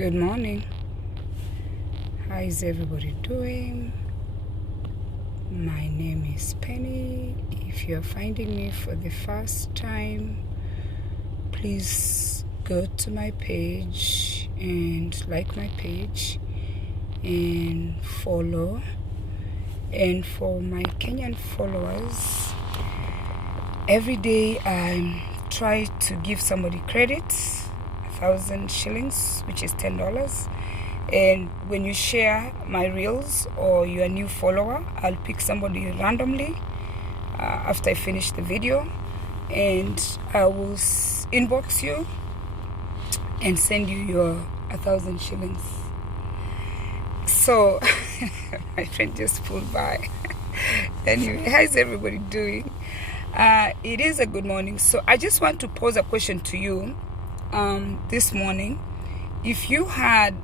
Good morning. How is everybody doing? My name is Penny. If you're finding me for the first time, please go to my page and like my page and follow. And for my Kenyan followers, every day I try to give somebody credit, 1,000 shillings, which is $10. And when you share my reels or you're a new follower, I'll pick somebody randomly after I finish the video, and I will inbox you and send you your 1,000 shillings. So my friend just pulled by. Anyway, how's everybody doing? It is a good morning. So I just want to pose a question to you this morning. If you had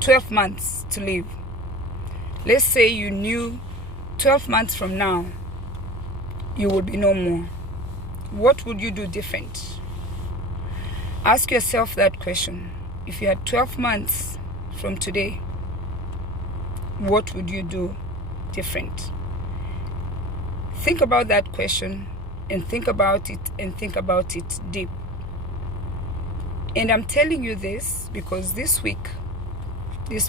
12 months to live, let's say you knew 12 months from now you would be no more, what would you do different? Ask yourself that question. If you had 12 months from today, what would you do different? Think about that question and think about it deep. And I'm telling you this because this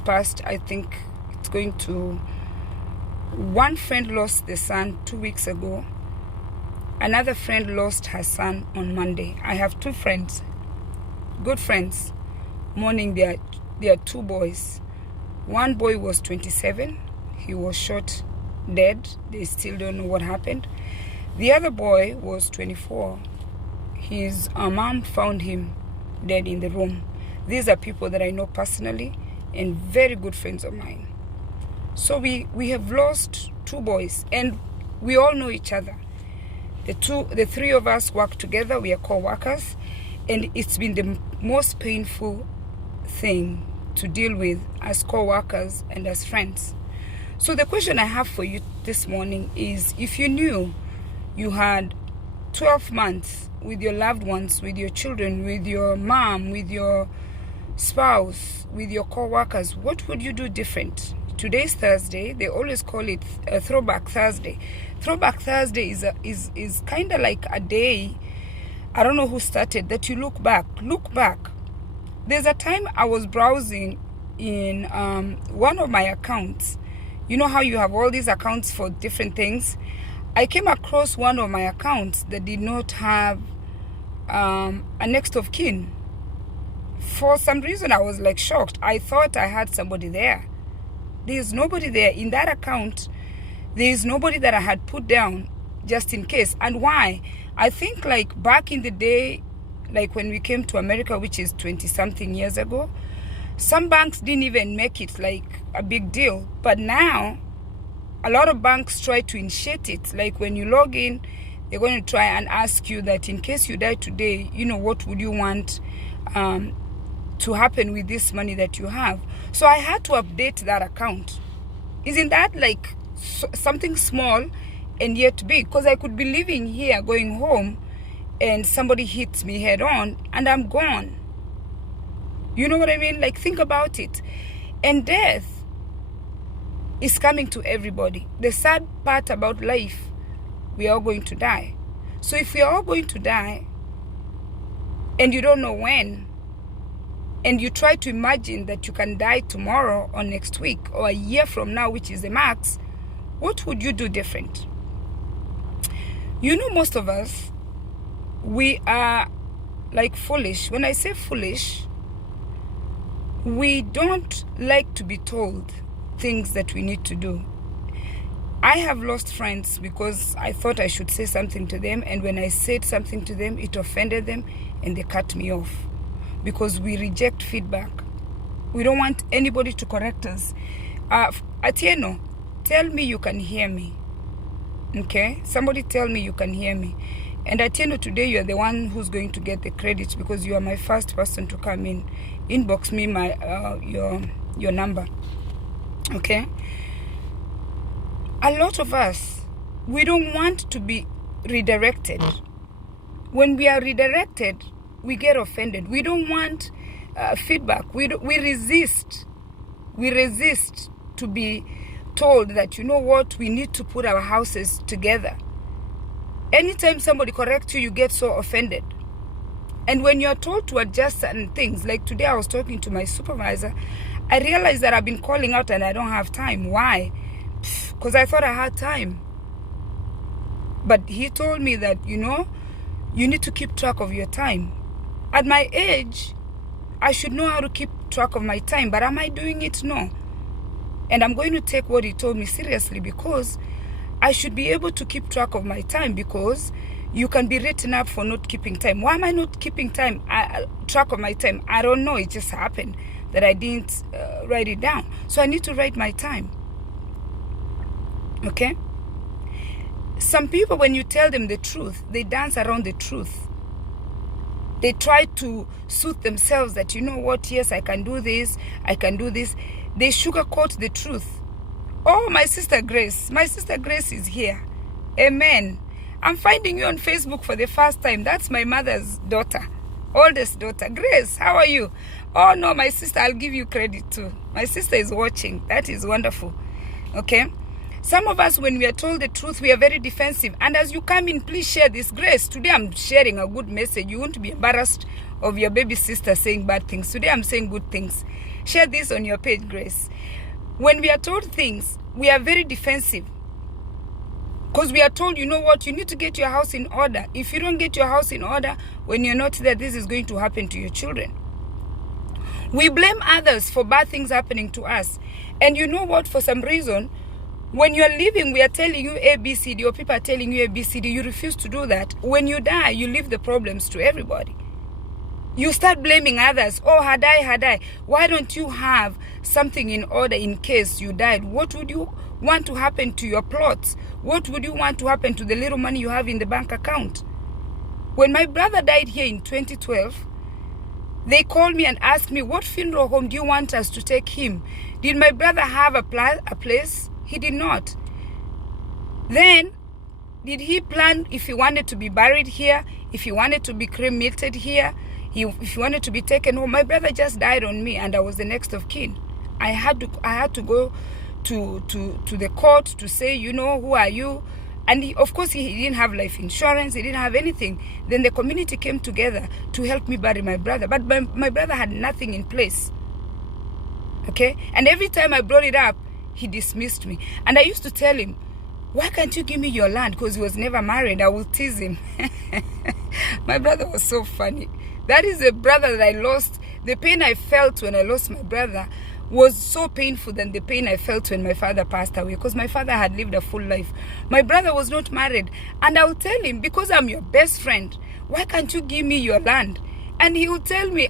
past, I think it's going to, one friend lost their son 2 weeks ago. Another friend lost her son on Monday. I have two friends, good friends, mourning their two boys. One boy was 27. He was shot dead. They still don't know what happened. The other boy was 24. His mom found him dead in the room. These are people that I know personally and very good friends of mine. So we have lost two boys, and we all know each other. The three of us work together. We are co-workers, and it's been the most painful thing to deal with as co-workers and as friends. So the question I have for you this morning is, if you knew you had 12 months with your loved ones, with your children, with your mom, with your spouse, with your co-workers, what would you do different? Today's Thursday. They always call it a Throwback Thursday. Throwback Thursday is kind of like a day, I don't know who started, that you look back. There's a time I was browsing in one of my accounts. You know how you have all these accounts for different things? I came across one of my accounts that did not have a next of kin. For some reason, I was like shocked. I thought I had somebody there. There's nobody there. In that account, there's nobody that I had put down just in case. And why? I think like back in the day, like when we came to America, which is 20-something years ago, some banks didn't even make it like a big deal. But now, a lot of banks try to initiate it. Like when you log in, they're going to try and ask you that in case you die today, what would you want to happen with this money that you have? So I had to update that account. Isn't that like something small and yet big? Because I could be living here, going home, and somebody hits me head on and I'm gone. You know what I mean? Like, think about it. And death is coming to everybody. The sad part about life, we are all going to die. So if we are all going to die and you don't know when, and you try to imagine that you can die tomorrow or next week or a year from now, which is the max, what would you do different? Most of us, we are like foolish. When I say foolish, we don't like to be told things that we need to do. I have lost friends because I thought I should say something to them, and when I said something to them, it offended them and they cut me off. Because we reject feedback. We don't want anybody to correct us. Atieno, tell me you can hear me. Okay? Somebody tell me you can hear me. And Atieno, today you are the one who's going to get the credit because you are my first person to come in. Inbox me my your number. Okay? A lot of us, we don't want to be redirected. When we are redirected, we get offended. We don't want feedback. We resist. We resist to be told that, you know what, we need to put our houses together. Anytime somebody corrects you, you get so offended. And when you're told to adjust certain things, like today I was talking to my supervisor, I realized that I've been calling out and I don't have time. Why? Because I thought I had time. But he told me that, you know, you need to keep track of your time. At my age, I should know how to keep track of my time. But am I doing it? No. And I'm going to take what he told me seriously, because I should be able to keep track of my time, because you can be written up for not keeping time. Why am I not keeping time? Track of my time? I don't know. It just happened that I didn't write it down. So I need to write my time. Okay? Some people, when you tell them the truth, they dance around the truth. They try to suit themselves that, you know what, yes, I can do this, I can do this. They sugarcoat the truth. Oh, my sister Grace. My sister Grace is here. Amen. I'm finding you on Facebook for the first time. That's my mother's daughter, oldest daughter. Grace, how are you? Oh, no, my sister, I'll give you credit too. My sister is watching. That is wonderful. Okay? Some of us, when we are told the truth, we are very defensive. And as you come in, please share this. Grace, today I'm sharing a good message. You won't be embarrassed of your baby sister saying bad things. Today I'm saying good things. Share this on your page, Grace. When we are told things, we are very defensive. Because we are told, you know what, you need to get your house in order. If you don't get your house in order, when you're not there, this is going to happen to your children. We blame others for bad things happening to us. And you know what, for some reason, when you're living, we are telling you A, B, C, D, or people are telling you A, B, C, D, you refuse to do that. When you die, you leave the problems to everybody. You start blaming others. Oh, had I. Why don't you have something in order in case you died? What would you want to happen to your plots? What would you want to happen to the little money you have in the bank account? When my brother died here in 2012, they called me and asked me, what funeral home do you want us to take him? Did my brother have a place? He did not. Then, did he plan if he wanted to be buried here? If he wanted to be cremated here? If he wanted to be taken home? My brother just died on me and I was the next of kin. I had to go to the court to say, you know, who are you? And of course, he didn't have life insurance. He didn't have anything. Then the community came together to help me bury my brother. But my brother had nothing in place. Okay? And every time I brought it up, he dismissed me. And I used to tell him, why can't you give me your land? Because he was never married. I will tease him. My brother was so funny. That is a brother that I lost. The pain I felt when I lost my brother was so painful than the pain I felt when my father passed away, because my father had lived a full life. My brother was not married. And I will tell him, because I'm your best friend, why can't you give me your land? And he will tell me,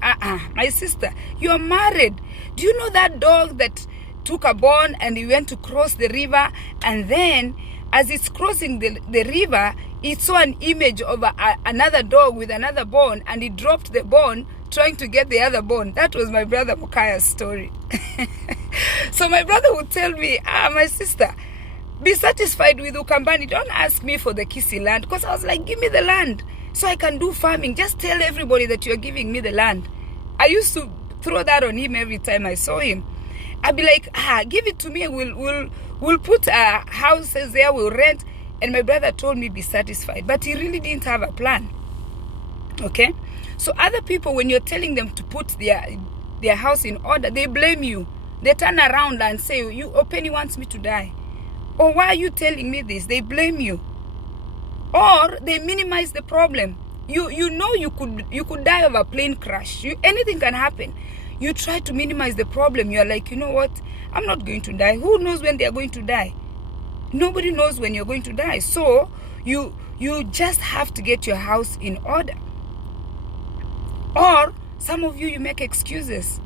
my sister, you're married. Do you know that dog that took a bone and he went to cross the river, and then as it's crossing the river, it saw an image of another dog with another bone, and he dropped the bone trying to get the other bone? That was my brother Mukaya's story. So my brother would tell me, my sister, be satisfied with Ukambani. Don't ask me for the Kisii land. Because I was like, give me the land so I can do farming. Just tell everybody that you're giving me the land. I used to throw that on him every time I saw him. I'd be like, give it to me. We'll put houses there. We'll rent. And my brother told me, be satisfied. But he really didn't have a plan. Okay? So other people, when you're telling them to put their house in order, they blame you. They turn around and say, Penny wants me to die. Or why are you telling me this? They blame you. Or they minimize the problem. You know you could die of a plane crash. Anything can happen. You try to minimize the problem. You're like, you know what? I'm not going to die. Who knows when they are going to die? Nobody knows when you're going to die. So you just have to get your house in order. Or some of you make excuses.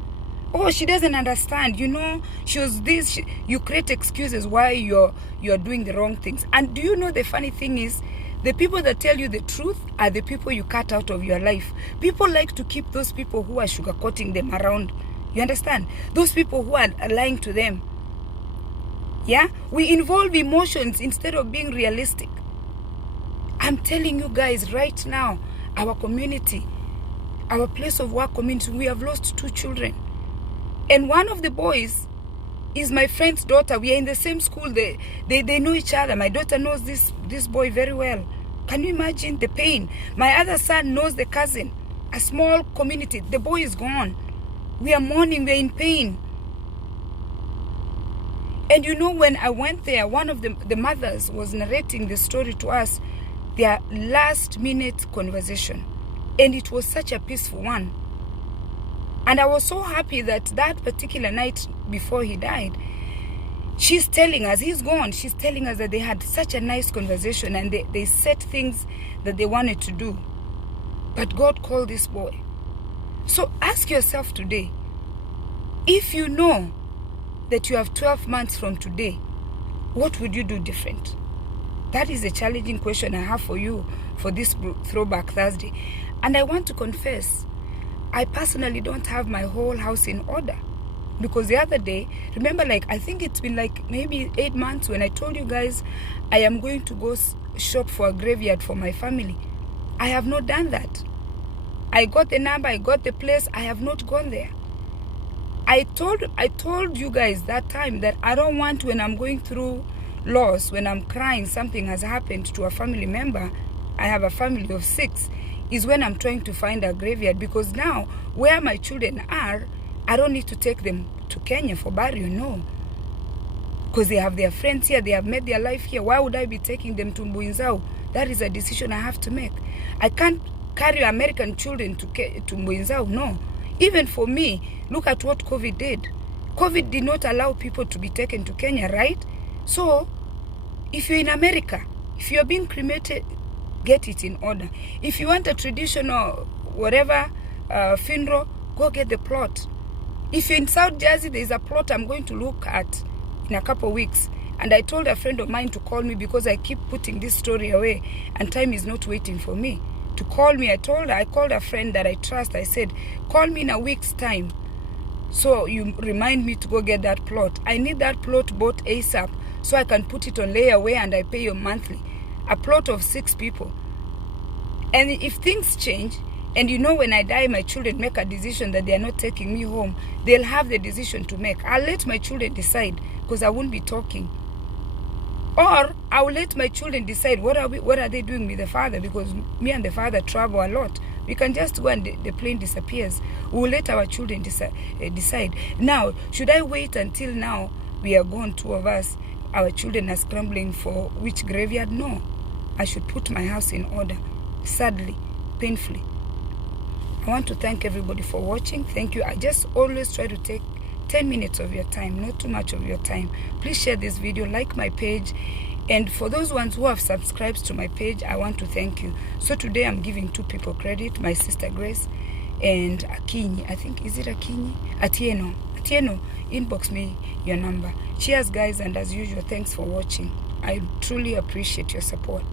Oh, she doesn't understand. You know, she was this. You create excuses why you're doing the wrong things. And do you know the funny thing is, the people that tell you the truth are the people you cut out of your life. People like to keep those people who are sugarcoating them around. You understand? Those people who are lying to them. Yeah? We involve emotions instead of being realistic. I'm telling you guys right now, our community, our place of work community, we have lost 2 children. And one of the boys is my friend's daughter. We are in the same school. They know each other. My daughter knows this boy very well. Can you imagine the pain? My other son knows the cousin. A small community. The boy is gone. We are mourning. We are in pain. And you know, when I went there, one of the mothers was narrating the story to us, their last minute conversation. And it was such a peaceful one. And I was so happy that particular night before he died, she's telling us, he's gone, she's telling us that they had such a nice conversation and they said things that they wanted to do. But God called this boy. So ask yourself today, if you know that you have 12 months from today, what would you do different? That is a challenging question I have for you for this Throwback Thursday. And I want to confess, I personally don't have my whole house in order. Because the other day, remember, like, I think it's been like maybe 8 months when I told you guys I am going to go shop for a graveyard for my family. I have not done that. I got the number, I got the place, I have not gone there. I told you guys that time that I don't want, when I'm going through loss, when I'm crying, something has happened to a family member, I have a family of 6, is when I'm trying to find a graveyard. Because now, where my children are, I don't need to take them to Kenya for burial, no. Because they have their friends here, they have made their life here. Why would I be taking them to Mbuinzau? That is a decision I have to make. I can't carry American children to Mbuinzau, no. Even for me, look at what COVID did. COVID did not allow people to be taken to Kenya, right? So, if you're in America, if you're being cremated, get it in order. If you want a traditional, whatever, funeral, go get the plot. If you're in South Jersey, there's a plot I'm going to look at in a couple of weeks. And I told a friend of mine to call me because I keep putting this story away and time is not waiting for me to call me. I called a friend that I trust. I said, call me in a week's time so you remind me to go get that plot. I need that plot bought ASAP so I can put it on layaway and I pay you monthly. A plot of 6 people. And if things change, and you know, when I die, my children make a decision that they are not taking me home, they'll have the decision to make. I'll let my children decide because I won't be talking. Or I will let my children decide what are they doing with the father, because me and the father travel a lot. We can just go and the plane disappears. We will let our children decide. Now, should I wait until now we are gone, 2 of us, our children are scrambling for which graveyard? No. I should put my house in order. Sadly, painfully. I want to thank everybody for watching. Thank you. I just always try to take 10 minutes of your time, not too much of your time. Please share this video, like my page. And for those ones who have subscribed to my page, I want to thank you. So today I'm giving 2 people credit, my sister Grace and Akinyi. I think, is it Akinyi? Atieno. Atieno, inbox me your number. Cheers, guys, and as usual, thanks for watching. I truly appreciate your support.